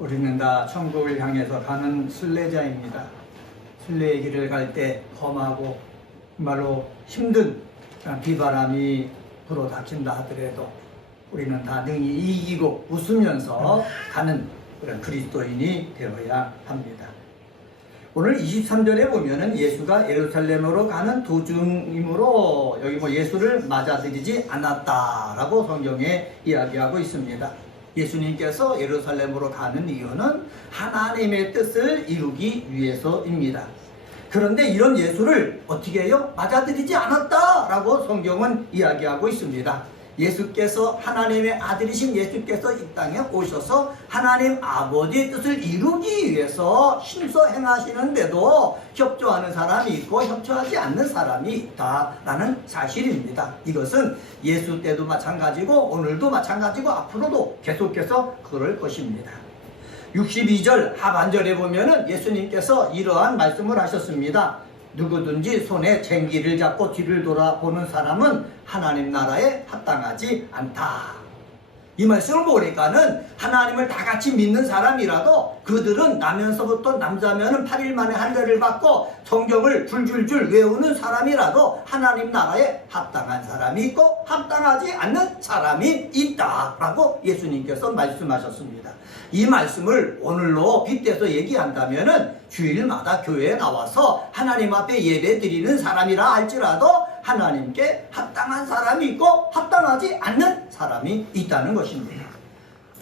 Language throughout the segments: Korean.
우리는 다 천국을 향해서 가는 순례자입니다. 순례의 길을 갈 때 험하고 정말로 힘든 비바람이 불어닥친다 하더라도 우리는 다 능히 이기고 웃으면서 가는 그런 그리스도인이 되어야 합니다. 오늘 23절에 보면은 예수가 예루살렘으로 가는 도중이므로 여기 예수를 맞아들이지 않았다라고 성경에 이야기하고 있습니다. 예수님께서 예루살렘으로 가는 이유는 하나님의 뜻을 이루기 위해서입니다. 그런데 이런 예수를 어떻게 해요? 맞아들이지 않았다라고 성경은 이야기하고 있습니다. 예수께서 하나님의 아들이신 예수께서 이 땅에 오셔서 하나님 아버지의 뜻을 이루기 위해서 힘써 행하시는데도 협조하는 사람이 있고 협조하지 않는 사람이 있다라는 사실입니다. 이것은 예수 때도 마찬가지고 오늘도 마찬가지고 앞으로도 계속해서 그럴 것입니다. 62절 하반절에 보면은 예수님께서 이러한 말씀을 하셨습니다. 누구든지 손에 쟁기를 잡고 뒤를 돌아보는 사람은 하나님 나라에 합당하지 않다. 이 말씀을 보니까는 하나님을 다 같이 믿는 사람이라도 그들은 나면서부터 남자면은 8일 만에 할례를 받고 성경을 줄줄줄 외우는 사람이라도 하나님 나라에 합당한 사람이 있고 합당하지 않는 사람이 있다라고 예수님께서 말씀하셨습니다. 이 말씀을 오늘로 빗대서 얘기한다면은 주일마다 교회에 나와서 하나님 앞에 예배 드리는 사람이라 할지라도 하나님께 합당한 사람이 있고 합당하지 않는 사람이 있다는 것입니다.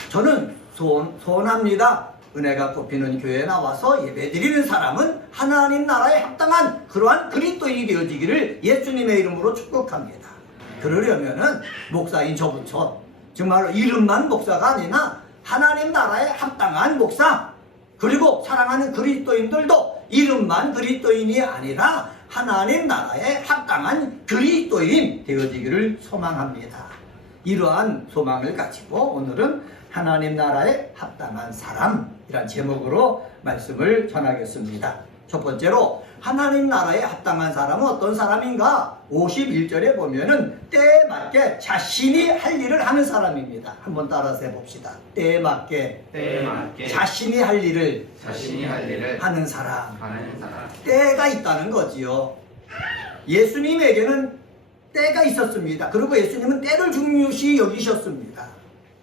저는 소원합니다. 은혜가 꼽히는 교회에 나와서 예배드리는 사람은 하나님 나라에 합당한 그러한 그리스도인이 되어지기를 예수님의 이름으로 축복합니다. 그러려면은 목사인 저부터 정말로 이름만 목사가 아니라 하나님 나라에 합당한 목사, 그리고 사랑하는 그리스도인들도 이름만 그리스도인이 아니라 하나님 나라에 합당한 그리스도인 되어지기를 소망합니다. 이러한 소망을 가지고 오늘은 하나님 나라에 합당한 사람이란 제목으로 말씀을 전하겠습니다. 첫 번째로 하나님 나라에 합당한 사람은 어떤 사람인가? 51절에 보면은 때에 맞게 자신이 할 일을 하는 사람입니다. 한번 따라서 해봅시다. 때에 맞게 자신이 할 일을 하는 사람. 때가 있다는 거지요. 예수님에게는 때가 있었습니다. 그리고 예수님은 때를 중요시 여기셨습니다.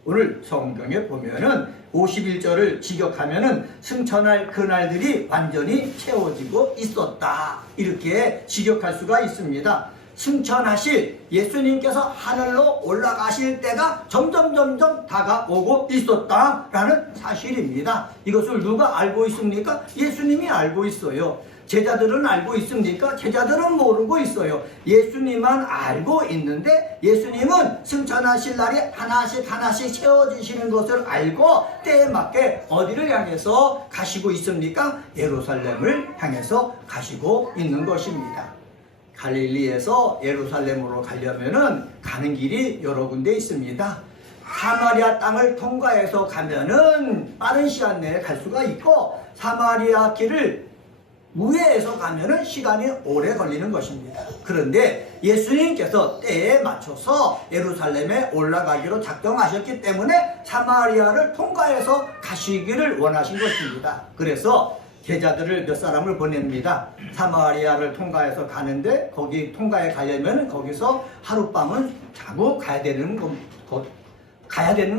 오늘 성경에 보면은 51절을 직역하면은 승천할 그날들이 완전히 채워지고 있었다, 이렇게 직역할 수가 있습니다. 승천하실 예수님께서 하늘로 올라가실 때가 점점 다가오고 있었다라는 사실입니다. 이것을 누가 알고 있습니까? 예수님이 알고 있어요. 제자들은 알고 있습니까? 제자들은 모르고 있어요. 예수님만 알고 있는데 예수님은 승천하실 날이 하나씩 채워지시는 것을 알고 때에 맞게 어디를 향해서 가시고 있습니까? 예루살렘을 향해서 가시고 있는 것입니다. 갈릴리에서 예루살렘으로 가려면은 가는 길이 여러 군데 있습니다. 사마리아 땅을 통과해서 가면은 빠른 시간 내에 갈 수가 있고, 사마리아 길을 우회해서 가면은 시간이 오래 걸리는 것입니다. 그런데 예수님께서 때에 맞춰서 예루살렘에 올라가기로 작정하셨기 때문에 사마리아를 통과해서 가시기를 원하신 것입니다. 그래서 제자들을 몇 사람을 보냅니다. 사마리아를 통과해서 가는데 거기 통과해 가려면 거기서 하룻밤은 자고 가야 되는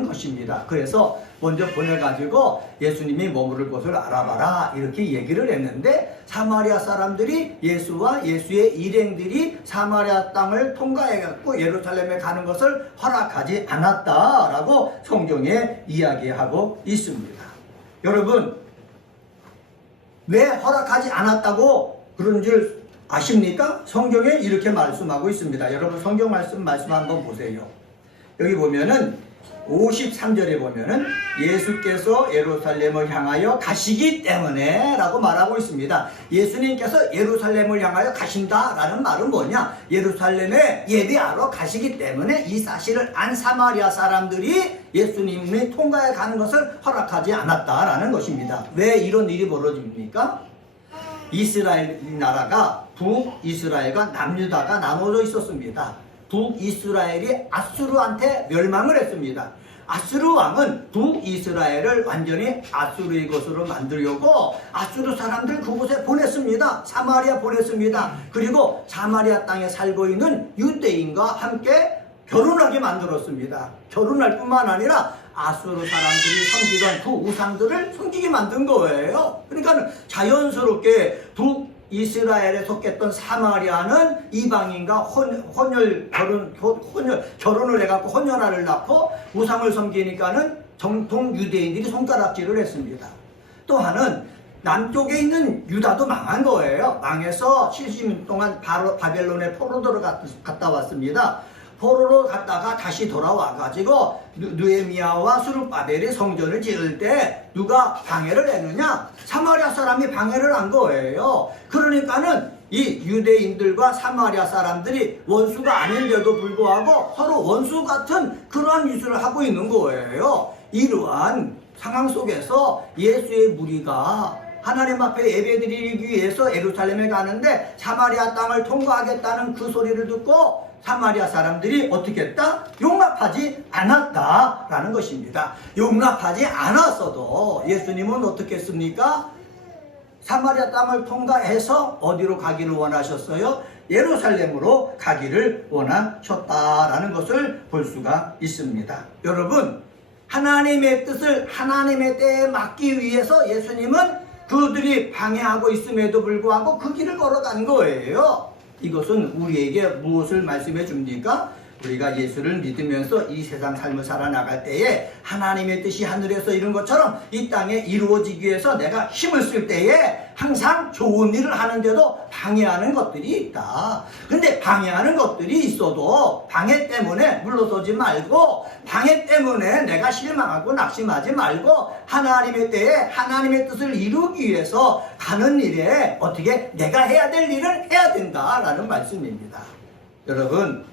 것입니다. 그래서 먼저 보내가지고 예수님이 머무를 곳을 알아봐라, 이렇게 얘기를 했는데 사마리아 사람들이 예수와 예수의 일행들이 사마리아 땅을 통과해갖고 예루살렘에 가는 것을 허락하지 않았다라고 성경에 이야기하고 있습니다. 여러분, 왜 허락하지 않았다고 그런 줄 아십니까? 성경에 이렇게 말씀하고 있습니다. 여러분 성경 말씀 한번 보세요. 여기 보면은 53절에 보면은 예수께서 예루살렘을 향하여 가시기 때문에 라고 말하고 있습니다. 예수님께서 예루살렘을 향하여 가신다라는 말은 뭐냐? 예루살렘에 예배하러 가시기 때문에 이 사실을 안 사마리아 사람들이 예수님이 통과해 가는 것을 허락하지 않았다라는 것입니다. 왜 이런 일이 벌어집니까? 이스라엘 나라가 북이스라엘과 남유다가 나눠져 있었습니다. 북이스라엘이 아수르한테 멸망을 했습니다. 아수르 왕은 북이스라엘을 완전히 아수르의 것으로 만들려고 아수르 사람들 그곳에 보냈습니다. 사마리아 보냈습니다. 그리고 사마리아 땅에 살고 있는 유대인과 함께 결혼하게 만들었습니다. 결혼할 뿐만 아니라 아수르 사람들이 섬기던 그 우상들을 섬기게 만든 거예요. 그러니까 자연스럽게 북이스라엘에 속했던 사마리아는 이방인과 결혼을 해갖고 혼혈아를 낳고 우상을 섬기니까는 정통 유대인들이 손가락질을 했습니다. 또한은 남쪽에 있는 유다도 망한 거예요. 망해서 70년 동안 바로 바벨론의 포로도로 갔다 왔습니다. 포로로 갔다가 다시 돌아와가지고 느헤미야와 스룹바벨이 성전을 지을 때 누가 방해를 했느냐? 사마리아 사람이 방해를 한 거예요. 그러니까는 이 유대인들과 사마리아 사람들이 원수가 아닌데도 불구하고 서로 원수 같은 그러한 미술을 하고 있는 거예요. 이러한 상황 속에서 예수의 무리가 하나님 앞에 예배드리기 위해서 예루살렘에 가는데 사마리아 땅을 통과하겠다는 그 소리를 듣고 사마리아 사람들이 어떻게 했다? 용납하지 않았다라는 것입니다. 용납하지 않았어도 예수님은 어떻게 했습니까? 사마리아 땅을 통과해서 어디로 가기를 원하셨어요? 예루살렘으로 가기를 원하셨다라는 것을 볼 수가 있습니다. 여러분, 하나님의 뜻을 하나님의 때에 맡기 위해서 예수님은 그들이 방해하고 있음에도 불구하고 그 길을 걸어간 거예요. 이것은 우리에게 무엇을 말씀해 줍니까? 우리가 예수를 믿으면서 이 세상 삶을 살아나갈 때에 하나님의 뜻이 하늘에서 이룬 것처럼 이 땅에 이루어지기 위해서 내가 힘을 쓸 때에 항상 좋은 일을 하는데도 방해하는 것들이 있다. 근데 방해하는 것들이 있어도 방해 때문에 물러서지 말고 방해 때문에 내가 실망하고 낙심하지 말고 하나님의 때에 하나님의 뜻을 이루기 위해서 가는 일에 어떻게 내가 해야 될 일을 해야 된다라는 말씀입니다. 여러분,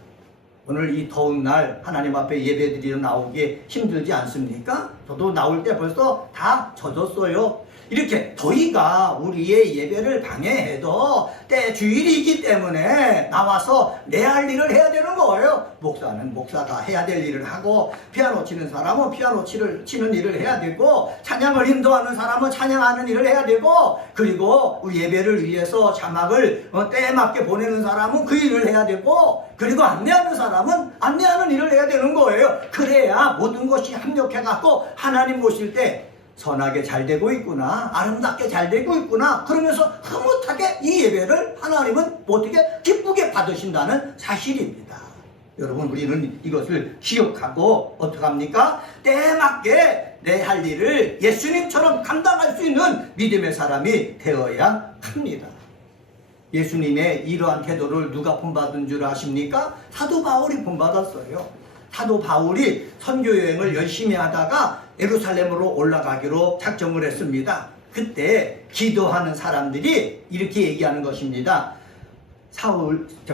오늘 이 더운 날 하나님 앞에 예배드리러 나오기 힘들지 않습니까? 저도 나올 때 벌써 다 젖었어요. 이렇게 더위가 우리의 예배를 방해해도 때 주일이기 때문에 나와서 내 할 일을 해야 되는 거예요. 목사는 목사가 해야 될 일을 하고 피아노 치는 사람은 피아노 치는 일을 해야 되고 찬양을 인도하는 사람은 찬양하는 일을 해야 되고 그리고 우리 예배를 위해서 자막을 때에 맞게 보내는 사람은 그 일을 해야 되고 그리고 안내하는 사람은 안내하는 일을 해야 되는 거예요. 그래야 모든 것이 합력해갖고 하나님 모실 때 선하게 잘 되고 있구나, 아름답게 잘 되고 있구나, 그러면서 흐뭇하게 이 예배를 하나님은 어떻게 기쁘게 받으신다는 사실입니다. 여러분, 우리는 이것을 기억하고 어떻게 합니까? 때에 맞게 내 할 일을 예수님처럼 감당할 수 있는 믿음의 사람이 되어야 합니다. 예수님의 이러한 태도를 누가 본받은 줄 아십니까? 사도 바울이 본받았어요. 사도 바울이 선교 여행을 열심히 하다가 예루살렘으로 올라가기로 작정을 했습니다. 그때 기도하는 사람들이 이렇게 얘기하는 것입니다.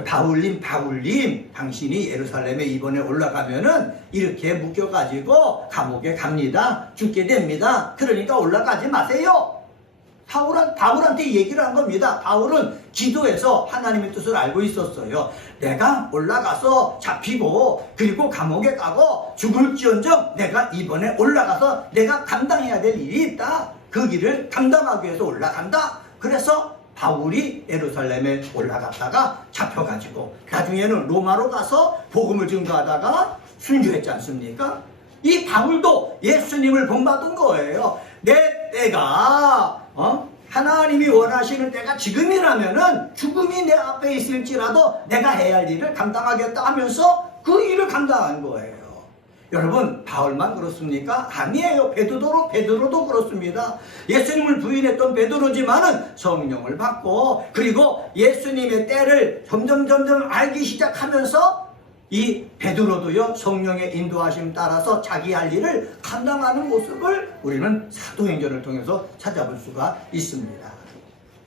바울님, 당신이 예루살렘에 이번에 올라가면은 이렇게 묶여가지고 감옥에 갑니다. 죽게 됩니다. 그러니까 올라가지 마세요. 바울한테 얘기를 한 겁니다. 바울은 기도해서 하나님의 뜻을 알고 있었어요. 내가 올라가서 잡히고 그리고 감옥에 가고 죽을지언정 내가 이번에 올라가서 내가 감당해야 될 일이 있다. 그 길을 감당하기 위해서 올라간다. 그래서 바울이 예루살렘에 올라갔다가 잡혀가지고 나중에는 로마로 가서 복음을 증거하다가 순교했지 않습니까? 이 바울도 예수님을 본받은 거예요. 내 때가 하나님이 원하시는 때가 지금이라면은 죽음이 내 앞에 있을지라도 내가 해야 할 일을 감당하겠다 하면서 그 일을 감당한 거예요. 여러분, 바울만 그렇습니까? 아니에요. 베드로도 그렇습니다. 예수님을 부인했던 베드로지만은 성령을 받고 그리고 예수님의 때를 점점 알기 시작하면서 이 베드로도요, 성령의 인도하심 따라서 자기 할 일을 감당하는 모습을 우리는 사도행전을 통해서 찾아볼 수가 있습니다.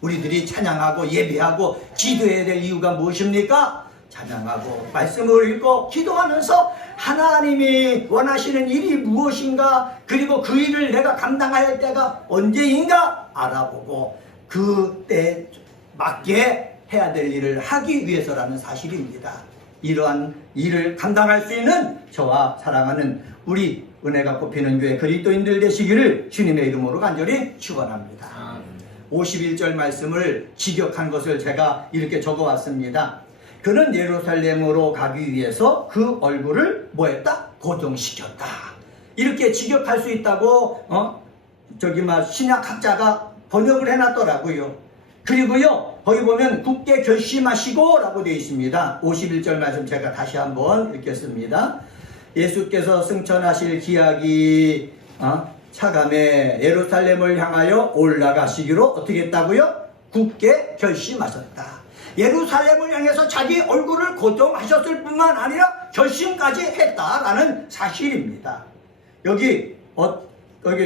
우리들이 찬양하고 예배하고 기도해야 될 이유가 무엇입니까? 찬양하고 말씀을 읽고 기도하면서 하나님이 원하시는 일이 무엇인가, 그리고 그 일을 내가 감당할 때가 언제인가 알아보고 그 때에 맞게 해야 될 일을 하기 위해서라는 사실입니다. 이러한 일을 감당할 수 있는 저와 사랑하는 우리 은혜가 뽑히는 교회 그리스도인들 되시기를 주님의 이름으로 간절히 축원합니다. 51절 말씀을 직역한 것을 제가 이렇게 적어왔습니다. 그는 예루살렘으로 가기 위해서 그 얼굴을 뭐했다? 고정시켰다. 이렇게 직역할 수 있다고 신약학자가 번역을 해놨더라고요. 그리고요 거기 보면 굳게 결심하시고 라고 되어 있습니다. 51절 말씀 제가 다시 한번 읽겠습니다. 예수께서 승천하실 기약이 차감해 예루살렘을 향하여 올라가시기로 어떻게 했다고요? 굳게 결심하셨다. 예루살렘을 향해서 자기 얼굴을 고정하셨을 뿐만 아니라 결심까지 했다라는 사실입니다. 여기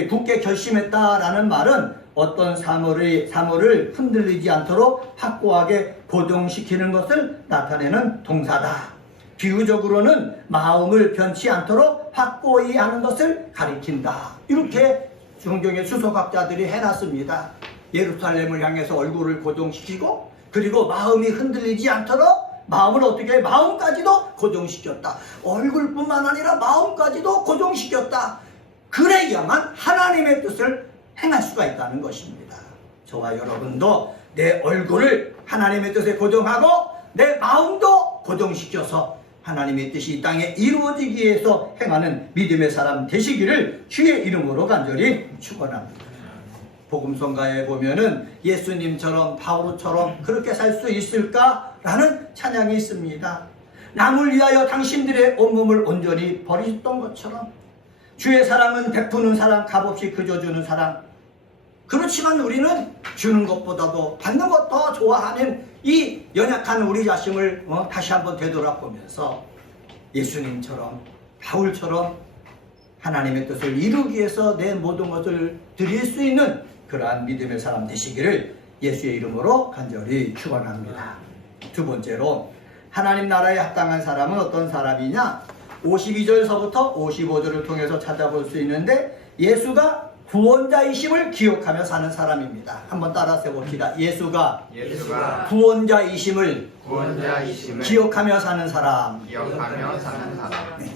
굳게 결심했다라는 말은 어떤 사물을 흔들리지 않도록 확고하게 고정시키는 것을 나타내는 동사다. 비유적으로는 마음을 변치 않도록 확고히 하는 것을 가리킨다. 이렇게 성경의 수석학자들이 해놨습니다. 예루살렘을 향해서 얼굴을 고정시키고 그리고 마음이 흔들리지 않도록 마음까지도 고정시켰다. 얼굴뿐만 아니라 마음까지도 고정시켰다. 그래야만 하나님의 뜻을 행할 수가 있다는 것입니다. 저와 여러분도 내 얼굴을 하나님의 뜻에 고정하고 내 마음도 고정시켜서 하나님의 뜻이 이 땅에 이루어지기 위해서 행하는 믿음의 사람 되시기를 주의 이름으로 간절히 축원합니다. 복음성가에 보면은 예수님처럼 바오로처럼 그렇게 살 수 있을까라는 찬양이 있습니다. 남을 위하여 당신들의 온몸을 온전히 버리셨던 것처럼 주의 사랑은 베푸는 사랑, 값없이 그저 주는 사랑. 그렇지만 우리는 주는 것보다도 받는 것 더 좋아하는 이 연약한 우리 자신을 다시 한번 되돌아보면서 예수님처럼 바울처럼 하나님의 뜻을 이루기 위해서 내 모든 것을 드릴 수 있는 그러한 믿음의 사람 되시기를 예수의 이름으로 간절히 축원합니다. 두 번째로 하나님 나라에 합당한 사람은 어떤 사람이냐? 52절서부터 55절을 통해서 찾아볼 수 있는데 예수가 구원자이심을 기억하며 사는 사람입니다. 한번 따라서 봅시다. 예수가 구원자이심을 기억하며 사는 사람.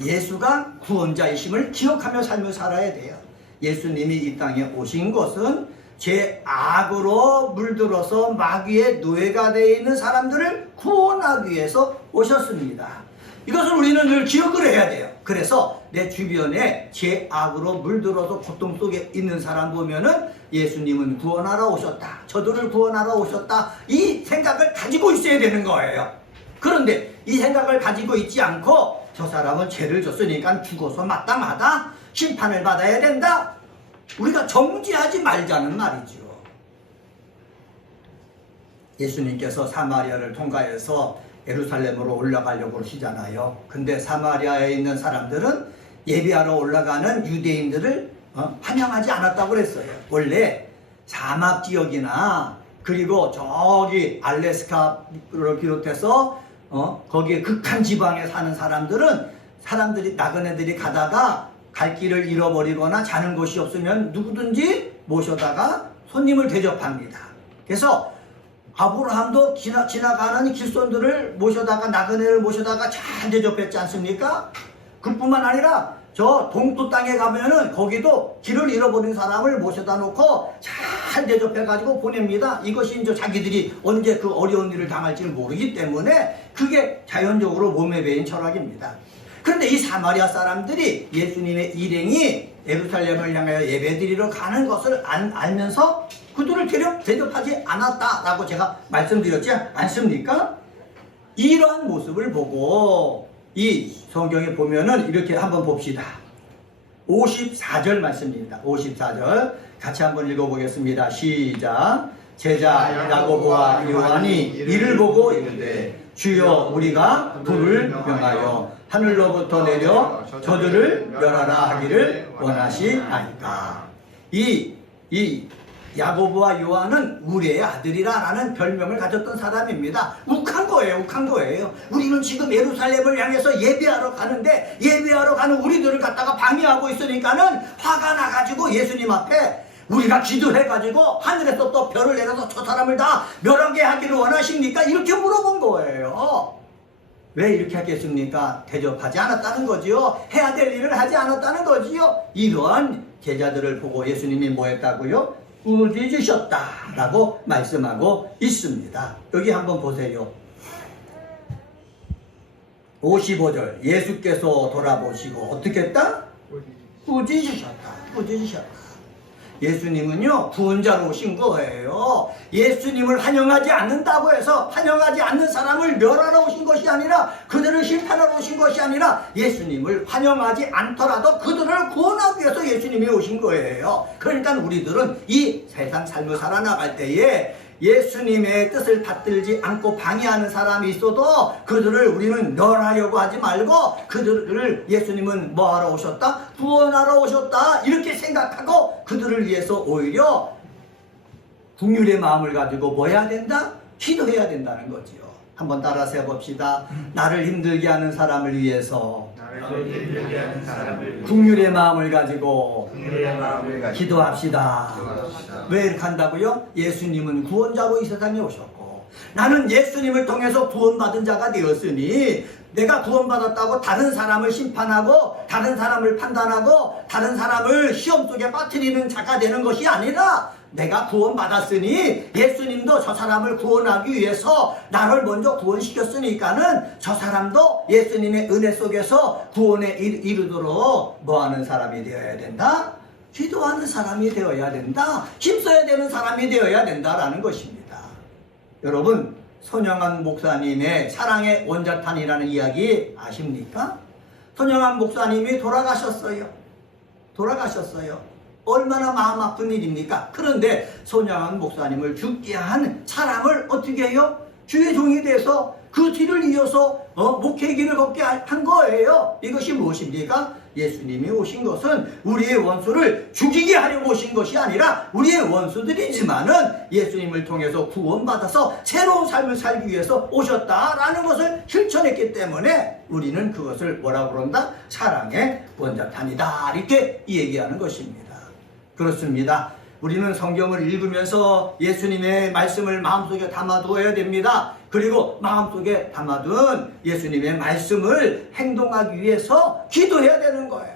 예수가 구원자이심을 기억하며 살며 살아야 돼요. 예수님이 이 땅에 오신 것은 제 악으로 물들어서 마귀의 노예가 되어 있는 사람들을 구원하기 위해서 오셨습니다. 이것을 우리는 늘 기억을 해야 돼요. 그래서 내 주변에 제 악으로 물들어서 고통 속에 있는 사람 보면은 예수님은 구원하러 오셨다. 저들을 구원하러 오셨다. 이 생각을 가지고 있어야 되는 거예요. 그런데 이 생각을 가지고 있지 않고 저 사람은 죄를 졌으니까 죽어서 마땅하다. 심판을 받아야 된다. 우리가 정죄하지 말자는 말이죠. 예수님께서 사마리아를 통과해서 예루살렘으로 올라가려고 하시잖아요. 근데 사마리아에 있는 사람들은 예배하러 올라가는 유대인들을 환영하지 않았다고 그랬어요. 원래 사막 지역이나 그리고 저기 알래스카를 비롯해서 거기에 극한 지방에 사는 사람들이 나그네들이 가다가 갈 길을 잃어버리거나 자는 곳이 없으면 누구든지 모셔다가 손님을 대접합니다. 그래서 아브라함도 지나가는 길손들을 모셔다가 나그네를 모셔다가 잘 대접했지 않습니까? 그뿐만 아니라 저 동토 땅에 가면은 거기도 길을 잃어버린 사람을 모셔다 놓고 잘 대접해가지고 보냅니다. 이것이 이제 자기들이 언제 그 어려운 일을 당할지 모르기 때문에 그게 자연적으로 몸에 배인 철학입니다. 그런데 이 사마리아 사람들이 예수님의 일행이 예루살렘을 향하여 예배드리러 가는 것을 알면서 그들을 대접하지 않았다라고 제가 말씀드렸지 않습니까? 이러한 모습을 보고 이 성경에 보면은 이렇게 한번 봅시다. 54절 말씀입니다. 54절 같이 한번 읽어보겠습니다. 시작. 제자 야고보와 요한이 이를 보고 이르되 주여 우리가 불을 명하여 하늘로부터 내려 저들을 멸하라 하기를 원하시나이까. 이 야고보와 요한은 우리의 아들이라라는 별명을 가졌던 사람입니다. 욱한 거예요. 우리는 지금 예루살렘을 향해서 예배하러 가는데 예배하러 가는 우리들을 갖다가 방해하고 있으니까는 화가 나가지고 예수님 앞에 우리가 기도해가지고 하늘에서 또 별을 내려서 저 사람을 다 멸하게 하기를 원하십니까? 이렇게 물어본 거예요. 왜 이렇게 하겠습니까? 대접하지 않았다는 거지요. 해야 될 일을 하지 않았다는 거지요. 이러한 제자들을 보고 예수님이 뭐 했다고요? 꾸짖으셨다라고 말씀하고 있습니다. 여기 한번 보세요. 55절 예수께서 돌아보시고 어떻게 했다? 꾸짖으셨다. 예수님은요 구원자로 오신 거예요. 예수님을 환영하지 않는다고 해서 환영하지 않는 사람을 멸하러 오신 것이 아니라, 그들을 심판하러 오신 것이 아니라, 예수님을 환영하지 않더라도 그들을 구원하기 위해서 예수님이 오신 거예요. 그러니까 우리들은 이 세상 삶을 살아나갈 때에 예수님의 뜻을 받들지 않고 방해하는 사람이 있어도 그들을 우리는 멸하려고 하지 말고, 그들을 예수님은 뭐하러 오셨다? 구원하러 오셨다, 이렇게 생각하고 그들을 위해서 오히려 긍휼의 마음을 가지고 뭐 해야 된다? 기도해야 된다는 거지요. 한번 따라서 해봅시다. 나를 힘들게 하는 사람을 위해서 긍휼의 마음을 가지고 기도합시다. 왜 이렇게 한다고요? 예수님은 구원자로 이 세상에 오셨고, 나는 예수님을 통해서 구원받은 자가 되었으니, 내가 구원받았다고 다른 사람을 심판하고 다른 사람을 판단하고 다른 사람을 시험 속에 빠뜨리는 자가 되는 것이 아니라, 내가 구원받았으니 예수님도 저 사람을 구원하기 위해서 나를 먼저 구원시켰으니까는 저 사람도 예수님의 은혜 속에서 구원에 이르도록 뭐하는 사람이 되어야 된다? 기도하는 사람이 되어야 된다. 힘써야 되는 사람이 되어야 된다라는 것입니다. 여러분, 손영한 목사님의 사랑의 원자탄이라는 이야기 아십니까? 손영한 목사님이 돌아가셨어요. 얼마나 마음 아픈 일입니까? 그런데 손영한 목사님을 죽게 한 사람을 어떻게 해요? 주의 종이 돼서 그 뒤를 이어서 목회의 길을 걷게 한 거예요. 이것이 무엇입니까? 예수님이 오신 것은 우리의 원수를 죽이게 하려고 오신 것이 아니라, 우리의 원수들이지만은 예수님을 통해서 구원받아서 새로운 삶을 살기 위해서 오셨다라는 것을 실천했기 때문에 우리는 그것을 뭐라고 그런다? 사랑의 원자탄이다, 이렇게 얘기하는 것입니다. 그렇습니다. 우리는 성경을 읽으면서 예수님의 말씀을 마음속에 담아두어야 됩니다. 그리고 마음속에 담아둔 예수님의 말씀을 행동하기 위해서 기도해야 되는 거예요.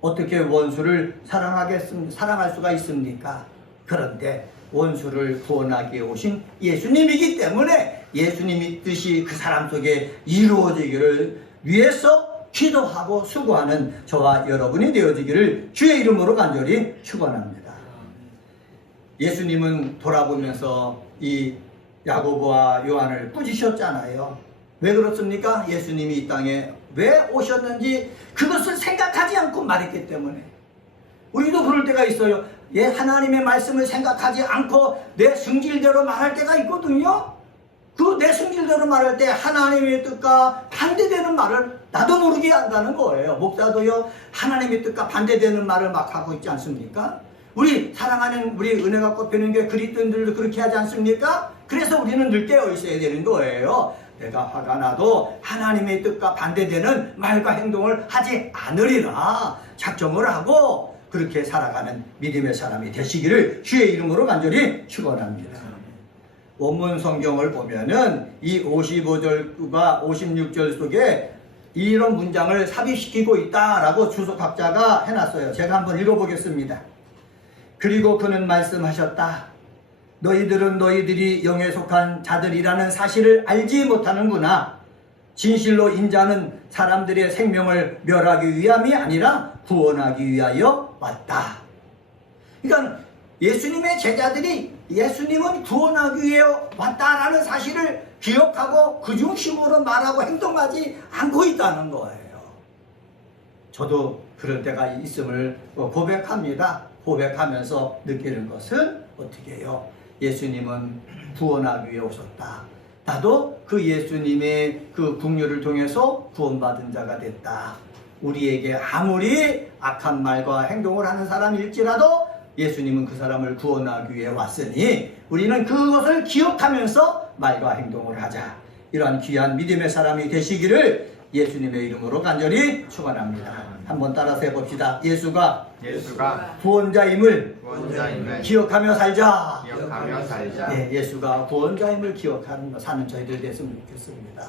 어떻게 원수를 사랑할 수가 있습니까? 그런데 원수를 구원하기 위해 오신 예수님이기 때문에 예수님의 뜻이 그 사람 속에 이루어지기를 위해서 기도하고 수고하는 저와 여러분이 되어지기를 주의 이름으로 간절히 축원합니다. 예수님은 돌아보면서 이 야고보와 요한을 꾸짖으셨잖아요. 왜 그렇습니까? 예수님이 이 땅에 왜 오셨는지 그것을 생각하지 않고 말했기 때문에. 우리도 그럴 때가 있어요. 하나님의 말씀을 생각하지 않고 내 승질대로 말할 때가 있거든요. 그 내 승질대로 말할 때 하나님의 뜻과 반대되는 말을 나도 모르게 한다는 거예요. 목사도요, 하나님의 뜻과 반대되는 말을 막 하고 있지 않습니까? 우리 사랑하는 우리 은혜가 꼽히는 게 그리스도인들도 그렇게 하지 않습니까? 그래서 우리는 늘 깨어 있어야 되는 거예요. 내가 화가 나도 하나님의 뜻과 반대되는 말과 행동을 하지 않으리라 작정을 하고 그렇게 살아가는 믿음의 사람이 되시기를 주의 이름으로 간절히 축원합니다. 원문 성경을 보면은 이 55절과 56절 속에 이런 문장을 삽입시키고 있다라고 주석학자가 해놨어요. 제가 한번 읽어보겠습니다. 그리고 그는 말씀하셨다. 너희들은 너희들이 영에 속한 자들이라는 사실을 알지 못하는구나. 진실로 인자는 사람들의 생명을 멸하기 위함이 아니라 구원하기 위하여 왔다. 그러니까 예수님의 제자들이 예수님은 구원하기 위해 왔다라는 사실을 기억하고 그 중심으로 말하고 행동하지 않고 있다는 거예요. 저도 그럴 때가 있음을 고백합니다. 고백하면서 느끼는 것은 어떻게 해요? 예수님은 구원하기 위해 오셨다. 나도 그 예수님의 그 긍휼을 통해서 구원받은 자가 됐다. 우리에게 아무리 악한 말과 행동을 하는 사람일지라도 예수님은 그 사람을 구원하기 위해 왔으니 우리는 그것을 기억하면서 말과 행동을 하자. 이러한 귀한 믿음의 사람이 되시기를 예수님의 이름으로 간절히 축원합니다. 한번 따라서 해봅시다. 예수가 구원자임을 기억하며 살자. 네, 예수가 구원자임을 기억하며 사는 저희들 됐으면 좋겠습니다.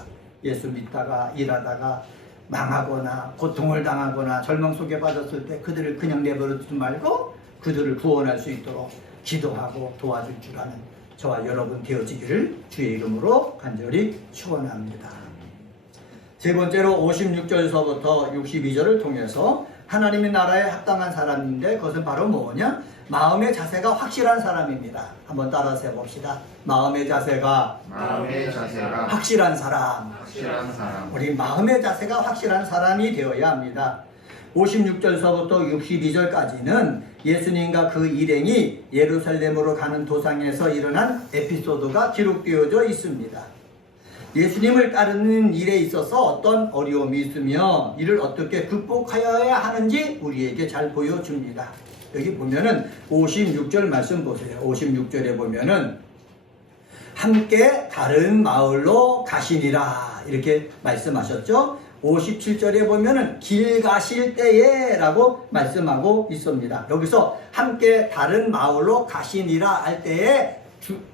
예수 믿다가 일하다가 망하거나 고통을 당하거나 절망 속에 빠졌을 때 그들을 그냥 내버려두지 말고 그들을 구원할 수 있도록 기도하고 도와줄 줄 아는 저와 여러분 되어지기를 주의 이름으로 간절히 축원합니다. 세 번째로 56절서부터 62절을 통해서 하나님의 나라에 합당한 사람인데 그것은 바로 뭐냐? 마음의 자세가 확실한 사람입니다. 한번 따라서 해봅시다. 마음의 자세가 확실한 사람. 우리 마음의 자세가 확실한 사람이 되어야 합니다. 56절서부터 62절까지는 예수님과 그 일행이 예루살렘으로 가는 도상에서 일어난 에피소드가 기록되어져 있습니다. 예수님을 따르는 일에 있어서 어떤 어려움이 있으며 이를 어떻게 극복하여야 하는지 우리에게 잘 보여줍니다. 여기 보면은 56절 말씀 보세요. 56절에 보면은 함께 다른 마을로 가시니라 이렇게 말씀하셨죠. 57절에 보면은 길 가실 때에 라고 말씀하고 있습니다. 여기서 함께 다른 마을로 가시니라 할 때에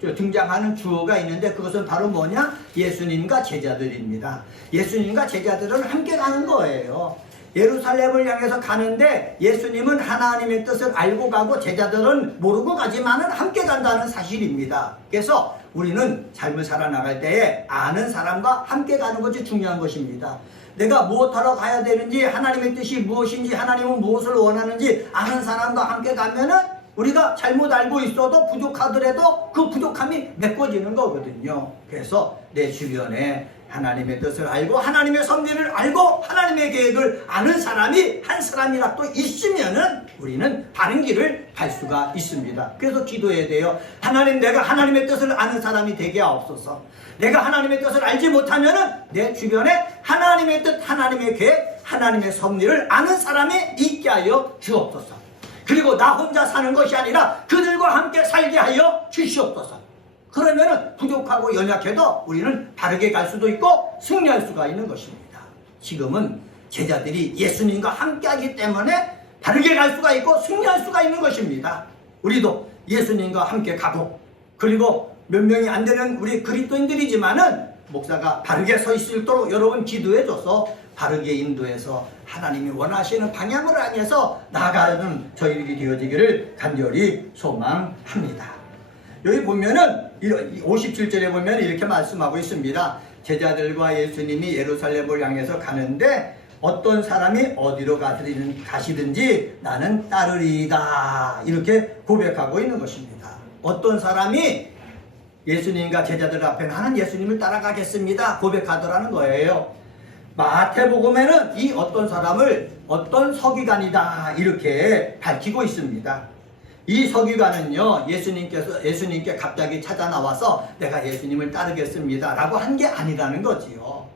등장하는 주어가 있는데 그것은 바로 뭐냐? 예수님과 제자들입니다. 예수님과 제자들은 함께 가는 거예요. 예루살렘을 향해서 가는데 예수님은 하나님의 뜻을 알고 가고 제자들은 모르고 가지만은 함께 간다는 사실입니다. 그래서 우리는 삶을 살아나갈 때에 아는 사람과 함께 가는 것이 중요한 것입니다. 내가 무엇하러 가야 되는지 하나님의 뜻이 무엇인지 하나님은 무엇을 원하는지 아는 사람과 함께 가면은 우리가 잘못 알고 있어도 부족하더라도 그 부족함이 메꿔지는 거거든요. 그래서 내 주변에 하나님의 뜻을 알고 하나님의 섭리를 알고 하나님의 계획을 아는 사람이 한 사람이라도 있으면은 우리는 바른 길을 갈 수가 있습니다. 그래서 기도해야 돼요. 하나님, 내가 하나님의 뜻을 아는 사람이 되게 하옵소서. 내가 하나님의 뜻을 알지 못하면은 내 주변에 하나님의 뜻, 하나님의 계획, 하나님의 섭리를 아는 사람이 있게 하여 주옵소서. 그리고 나 혼자 사는 것이 아니라 그들과 함께 살게 하여 주시옵소서. 그러면 부족하고 연약해도 우리는 바르게 갈 수도 있고 승리할 수가 있는 것입니다. 지금은 제자들이 예수님과 함께하기 때문에 바르게 갈 수가 있고 승리할 수가 있는 것입니다. 우리도 예수님과 함께 가고 그리고 몇 명이 안 되는 우리 그리스도인들이지만은 목사가 바르게 서 있도록 여러분 기도해줘서 바르게 인도해서 하나님이 원하시는 방향을 향해서 나아가는 저희들이 되어지기를 간절히 소망합니다. 여기 보면은 57절에 보면 이렇게 말씀하고 있습니다. 제자들과 예수님이 예루살렘을 향해서 가는데 어떤 사람이 어디로 가시든지 나는 따르리이다 이렇게 고백하고 있는 것입니다. 어떤 사람이 예수님과 제자들 앞에 나는 예수님을 따라가겠습니다 고백하더라는 거예요. 마태복음에는 이 어떤 사람을 어떤 서기관이다 이렇게 밝히고 있습니다. 이 서기관은요 예수님께 갑자기 찾아 나와서 내가 예수님을 따르겠습니다 라고 한 게 아니라는 거지요.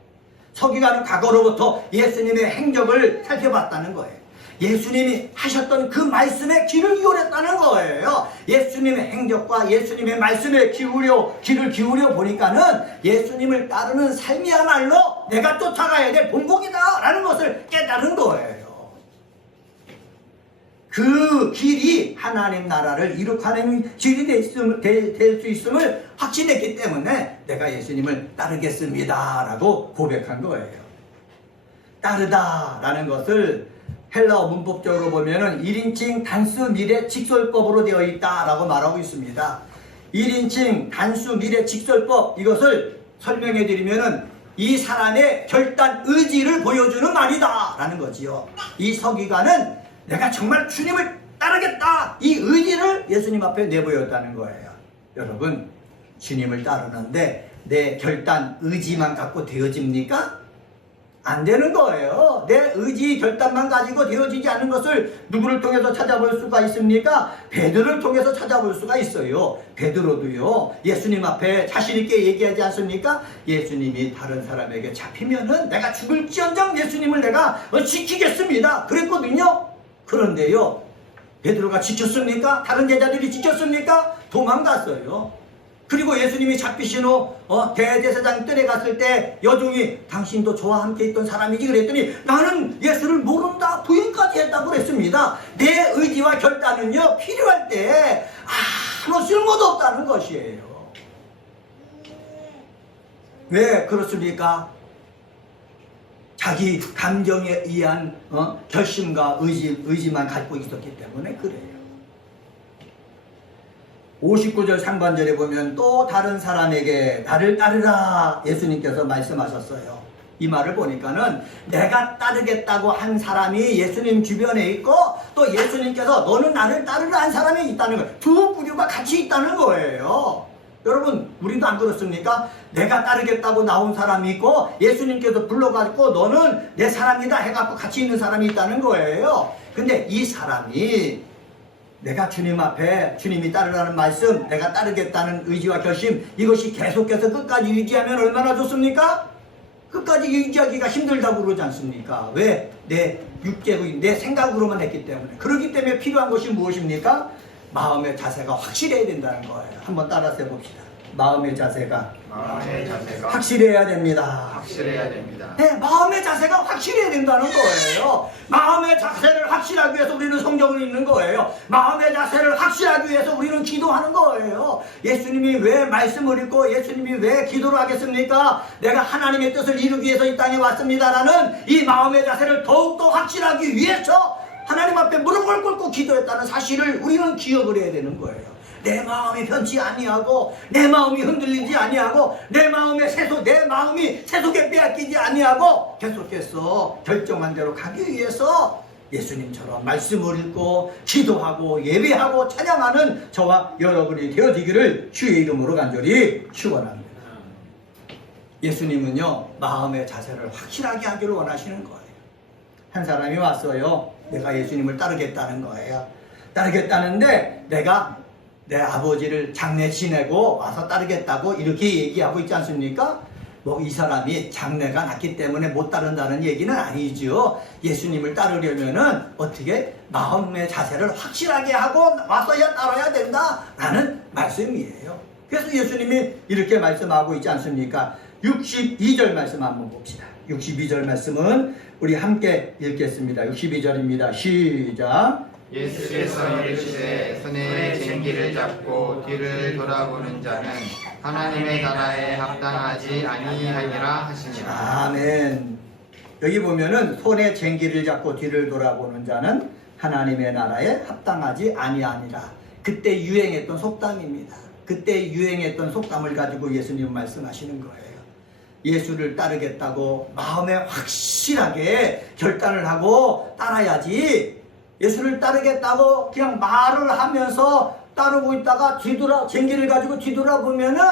서기관은 과거로부터 예수님의 행적을 살펴봤다는 거예요. 예수님이 하셨던 그 말씀에 귀를 기울였다는 거예요. 예수님의 행적과 예수님의 말씀에 귀를 기울여 보니까는 예수님을 따르는 삶이야말로 내가 쫓아가야 될 본보기다 라는 것을 깨달은 거예요. 그 길이 하나님 나라를 이룩하는 길이 될 수 있음을 확신했기 때문에 내가 예수님을 따르겠습니다 라고 고백한 거예요. 따르다 라는 것을 헬라어 문법적으로 보면은 1인칭 단수 미래 직설법으로 되어 있다 라고 말하고 있습니다. 1인칭 단수 미래 직설법, 이것을 설명해 드리면은 이 사람의 결단 의지를 보여주는 말이다 라는 거지요. 이 서기관은 내가 정말 주님을 따르겠다 이 의지를 예수님 앞에 내보였다는 거예요. 여러분, 주님을 따르는데 내 결단 의지만 갖고 되어집니까? 안 되는 거예요. 내 의지 결단만 가지고 되어지지 않는 것을 누구를 통해서 찾아볼 수가 있습니까? 베드로를 통해서 찾아볼 수가 있어요. 베드로도요 예수님 앞에 자신 있게 얘기하지 않습니까? 예수님이 다른 사람에게 잡히면은 내가 죽을지언정 예수님을 내가 지키겠습니다 그랬거든요. 그런데요 베드로가 지켰습니까? 다른 제자들이 지켰습니까? 도망갔어요. 그리고 예수님이 잡히신 후 대제사장 뜰에 갔을 때 여종이 당신도 저와 함께 있던 사람이지 그랬더니 나는 예수를 모른다 부인까지 했다고 그랬습니다. 내 의지와 결단은요 필요할 때 아무 쓸모도 없다는 것이에요. 왜 그렇습니까? 자기 감정에 의한 결심과 의지만 갖고 있었기 때문에 그래요. 59절 상반절에 보면 또 다른 사람에게 나를 따르라 예수님께서 말씀하셨어요. 이 말을 보니까는 내가 따르겠다고 한 사람이 예수님 주변에 있고 또 예수님께서 너는 나를 따르라 한 사람이 있다는 거예요. 두 부류가 같이 있다는 거예요. 여러분 우리도 안 그렇습니까? 내가 따르겠다고 나온 사람이 있고 예수님께서 불러가지고 너는 내 사람이다 해갖고 같이 있는 사람이 있다는 거예요. 근데 이 사람이 내가 주님 앞에 주님이 따르라는 말씀, 내가 따르겠다는 의지와 결심, 이것이 계속해서 끝까지 유지하면 얼마나 좋습니까? 끝까지 유지하기가 힘들다고 그러지 않습니까? 왜? 내 육체의 내 생각으로만 했기 때문에. 그렇기 때문에 필요한 것이 무엇입니까? 마음의 자세가 확실해야 된다는 거예요. 한번 따라서 해봅시다. 마음의 자세가 확실해야 됩니다. 확실해야 됩니다. 네, 마음의 자세가 확실해야 된다는 거예요. 마음의 자세를 확실하기 위해서 우리는 성경을 읽는 거예요. 마음의 자세를 확실하기 위해서 우리는 기도하는 거예요. 예수님이 왜 말씀을 읽고 예수님이 왜 기도를 하겠습니까? 내가 하나님의 뜻을 이루기 위해서 이 땅에 왔습니다라는 이 마음의 자세를 더욱더 확실하기 위해서 하나님 앞에 무릎을 꿇고 기도했다는 사실을 우리는 기억을 해야 되는 거예요. 내 마음이 변치 아니하고 내 마음이 흔들리지 아니하고 내 마음이 세속에 빼앗기지 아니하고 계속해서 결정한 대로 가기 위해서 예수님처럼 말씀을 읽고 기도하고 예배하고 찬양하는 저와 여러분이 되어지기를 주의 이름으로 간절히 축원합니다. 예수님은요 마음의 자세를 확실하게 하기를 원하시는 거예요. 한 사람이 왔어요. 내가 예수님을 따르겠다는 거예요. 따르겠다는데 내가 내 아버지를 장례 지내고 와서 따르겠다고 이렇게 얘기하고 있지 않습니까? 뭐 이 사람이 장례가 났기 때문에 못 따른다는 얘기는 아니죠. 예수님을 따르려면은 어떻게 마음의 자세를 확실하게 하고 와서야 따라야 된다라는 말씀이에요. 그래서 예수님이 이렇게 말씀하고 있지 않습니까? 62절 말씀 한번 봅시다. 62절 말씀은 우리 함께 읽겠습니다. 62절입니다. 시작. 예수께서 이르시되 손에 쟁기를 잡고 뒤를 돌아보는 자는 하나님의 나라에 합당하지 아니하니라 하시니라. 아멘. 여기 보면은 손에 쟁기를 잡고 뒤를 돌아보는 자는 하나님의 나라에 합당하지 아니하니라. 그때 유행했던 속담입니다. 그때 유행했던 속담을 가지고 예수님은 말씀하시는 거예요. 예수를 따르겠다고 마음에 확실하게 결단을 하고 따라야지, 예수를 따르겠다고 그냥 말을 하면서 따르고 있다가 쟁기를 가지고 뒤돌아보면은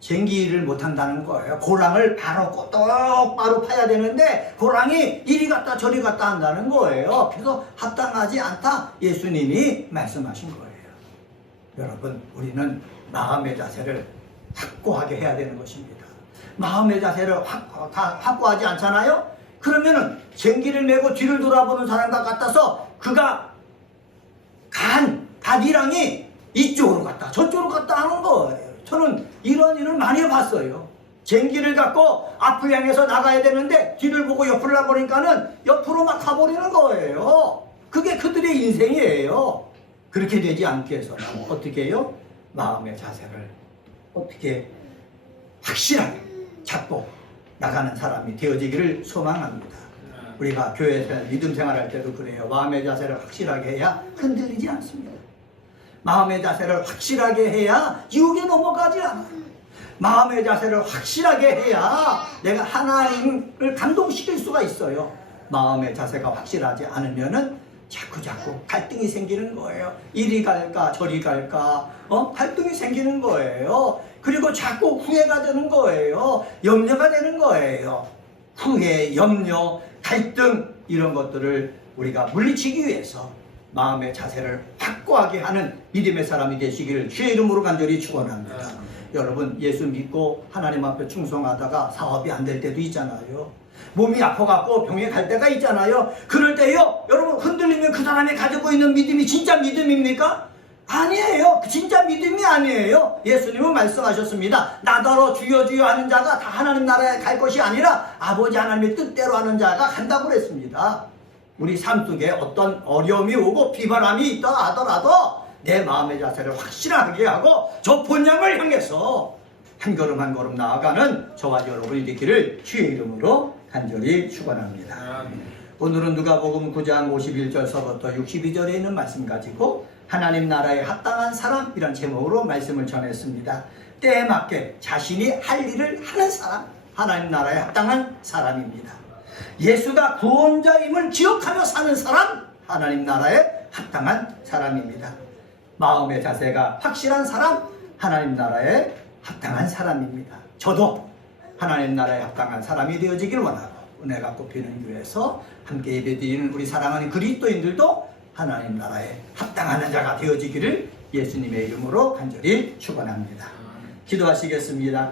쟁기를 못한다는 거예요. 고랑을 바로 똑바로 파야 되는데 고랑이 이리 갔다 저리 갔다 한다는 거예요. 그래서 합당하지 않다 예수님이 말씀하신 거예요. 여러분, 우리는 마음의 자세를 확고하게 해야 되는 것입니다. 마음의 자세를 확고하지 않잖아요? 그러면은 쟁기를 메고 뒤를 돌아보는 사람과 같아서 그가 가디랑이 이쪽으로 갔다 저쪽으로 갔다 하는 거예요. 저는 이런 일을 많이 봤어요. 쟁기를 갖고 앞을 향해서 나가야 되는데 뒤를 보고 옆을 나보니까는 옆으로 막 가버리는 거예요. 그게 그들의 인생이에요. 그렇게 되지 않게 해서는 어떻게 해요? 마음의 자세를 어떻게 확실하게 잡고 나가는 사람이 되어지기를 소망합니다. 우리가 교회에서 믿음 생활할 때도 그래요. 마음의 자세를 확실하게 해야 흔들리지 않습니다. 마음의 자세를 확실하게 해야 유혹에 넘어가지 않아요. 마음의 자세를 확실하게 해야 내가 하나님을 감동시킬 수가 있어요. 마음의 자세가 확실하지 않으면은 자꾸 갈등이 생기는 거예요. 이리 갈까 저리 갈까 갈등이 생기는 거예요. 그리고 자꾸 후회가 되는 거예요. 염려가 되는 거예요. 후회, 염려, 갈등 이런 것들을 우리가 물리치기 위해서 마음의 자세를 확고하게 하는 믿음의 사람이 되시기를 주의 이름으로 간절히 축원합니다. 여러분, 예수 믿고 하나님 앞에 충성하다가 사업이 안 될 때도 있잖아요. 몸이 아파갖고 병에 갈 때가 있잖아요. 그럴 때요, 여러분, 흔들리면 그 사람이 가지고 있는 믿음이 진짜 믿음입니까? 아니에요. 진짜 믿음이 아니에요. 예수님은 말씀하셨습니다. 나더러 주여 주여 하는 자가 다 하나님 나라에 갈 것이 아니라 아버지 하나님의 뜻대로 하는 자가 간다고 그랬습니다. 우리 삶 속에 어떤 어려움이 오고 비바람이 있다 하더라도 내 마음의 자세를 확실하게 하고 저 본향을 향해서 한 걸음 한 걸음 나아가는 저와 여러분이 되기를 주의 이름으로 간절히 축원합니다. 오늘은 누가복음 9장 51절서부터 62절에 있는 말씀 가지고 하나님 나라에 합당한 사람이란 제목으로 말씀을 전했습니다. 때에 맞게 자신이 할 일을 하는 사람, 하나님 나라에 합당한 사람입니다. 예수가 구원자임을 기억하며 사는 사람, 하나님 나라에 합당한 사람입니다. 마음의 자세가 확실한 사람, 하나님 나라에 합당한 사람입니다. 저도 하나님 나라에 합당한 사람이 되어지길 원하고 은혜가 꼽히는 교회에서 함께 예배드리는 우리 사랑하는 그리스도인들도 하나님 나라에 합당하는 자가 되어지기를 예수님의 이름으로 간절히 축원합니다. 기도하시겠습니다.